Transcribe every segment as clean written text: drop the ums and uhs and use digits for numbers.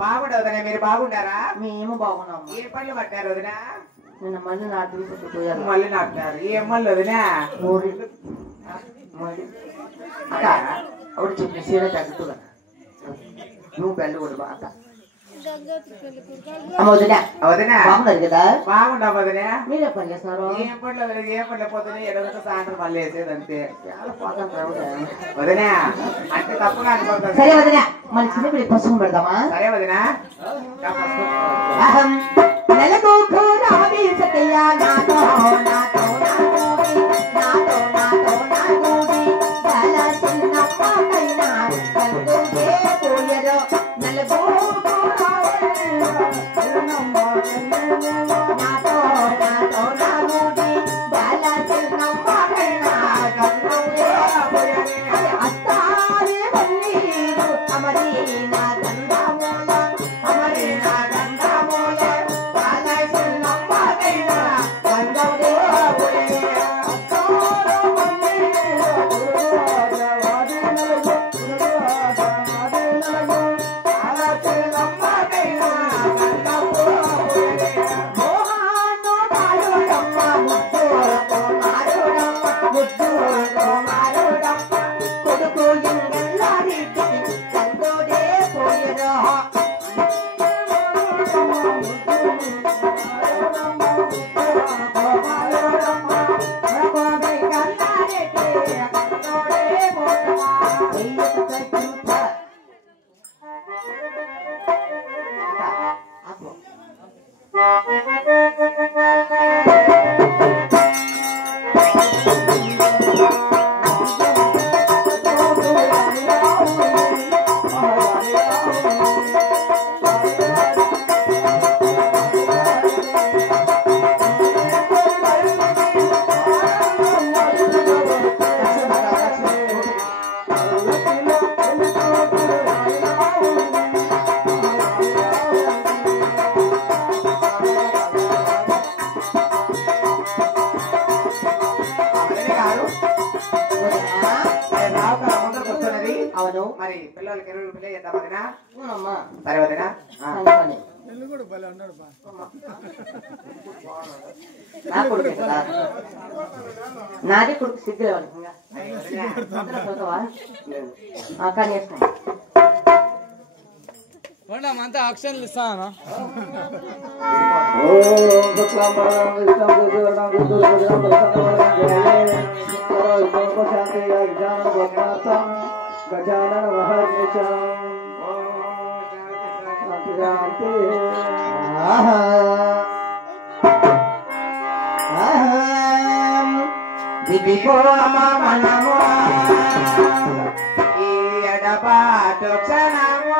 బాగుండవుదనే మీరు బాగుండారా? మేము బాగున్నాం. ఏ పళ్ళు పట్టారు వదినా? నిన్న మళ్ళీ నాటుకుపోయారు. మళ్ళీ నాటుతారు. ఏ మళ్ళీ వదినా? ఆవిడ చెప్పిన సీర తగ్గుతుగా నువ్వు పెళ్ళి కూడా బాగా వదినా బాగున్నారు కదా? బాగుండవు వదినా. మీరే పని చేస్తున్నారు? ఏ పళ్ళు పోతుంది ఎడగంట సాయంత్రం మళ్ళీ వేసేది అంతే వదినా. అంటే తప్పుగా అనుకోతుంది. సరే వదినా మన చిన్న పిల్లకి పసుపు పెడదామా? సరే వదినా. నెలకు కూరావి సకయ్యా నాతో నాతో నాతోవి నాతో నాతో నాతోవి చాలా చిన్నప్ప కైనా కందుకే పోయరో నెలకు కూరావి నాతో నాతో నాతోవి చాలా చిన్నప్ప కైనా కందుకే పోయరో అత్తారే మల్లీరు అమరి నా గంధమూల అమరి నా గంధమూల మరి పిల్లలకి 20 రూపాయలు ఎంత వదినా? సరే వదినా. నాది కొడుకు సిగ్గులే కానీ అంతా ఆక్షన్లు ఇస్తాను. గజానన మహర్నిశం మనము ఈ ఎడబాటు క్షణము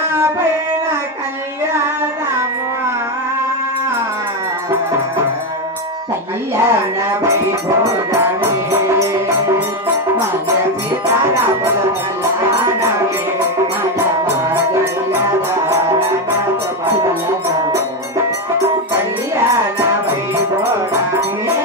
ఆపైన కళ్యాణము కళ్యాణ వైభోగమే మన సీతారాముల కళ్యాణమే కళ్యాణ వైభోగమే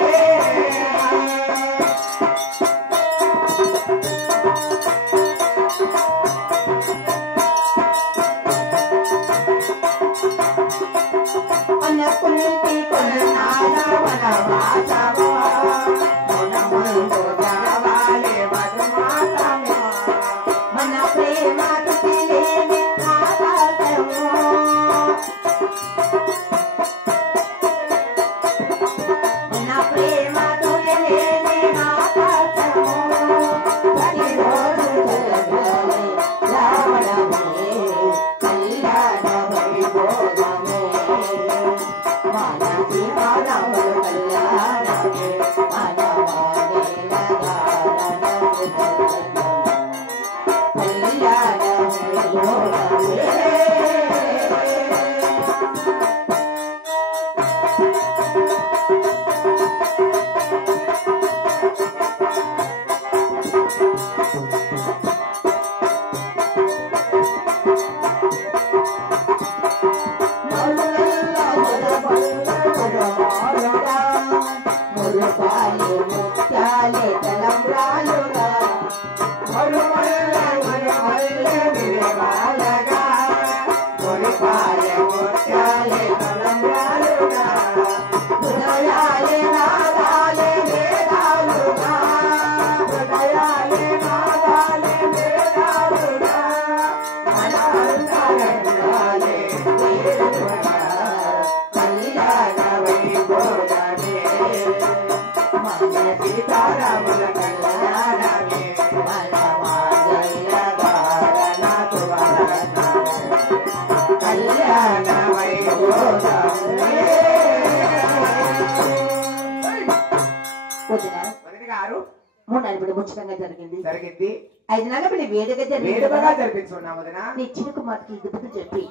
నాలుగు బిడ్డ ముచ్చటంగా జరిగింది జరిగింది 5 నెలల బిడ్డ వేడుగా జరిగింది వేడుకగా జరిపించుకున్నాం వదినా నీ చిన్న కుమార్తెకి ఇది బుద్ధి చెప్పి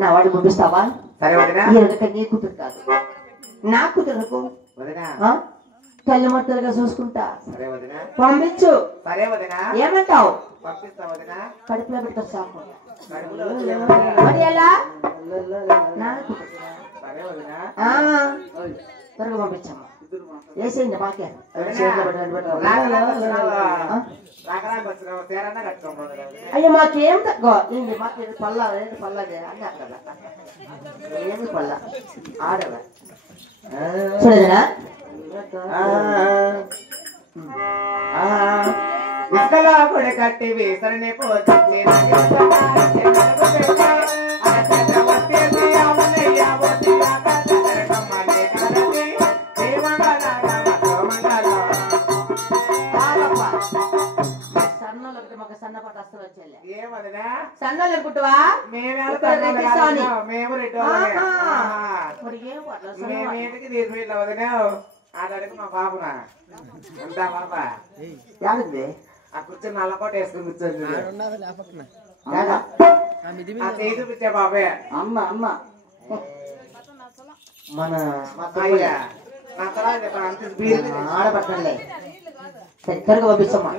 నా వాడిని పంపిస్తావా సరే వదినా నీ కూతురు కాదు నా కూతురుకు వదినా తల్లి మొత్తలుగా చూసుకుంటా సరే వదినా పంపించు సరే వదినా ఏమంటావు పంపిస్తా వదినా కడుపులో పెట్టుకొస్తాము కడుపులో వచ్చే మరి ఎలా నా కూతురు సరే వదినా త్వరగా పంపించమ్మా వేసేయండి మాకే అయ్యో మాకేం తక్కువ ఏంటి మాకు పల్లా ఏంటి పల్లది అన్నీ అక్కడ ఏమి పల్ల ఆడవా చూడదా ఇసుకలో కూడా కట్టి వేసరనే పోతే సన్నోళ్ళు అనుకుంటావా మేమేటికి తీసుకెళ్ళా వదినా ఆడకి మా బాబునా అంతా బాబా యాదండి ఆ కూర్చొని నల్లకోట వేసుకుని కూర్చొని ఆ చేయి చూపించే బాబే అమ్మ అమ్మ మన అయ్యా నచ్చరా అంత స్పీడ్ ఆడపట్టలే సరే త్వరగా పంపిస్తామా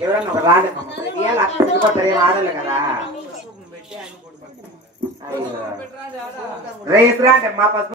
ఎవరన్నా ఒక రాడు ఇవాళ అక్కడ ఏం ఆడలే కదా రేస్ రా అంటే మా పసుపు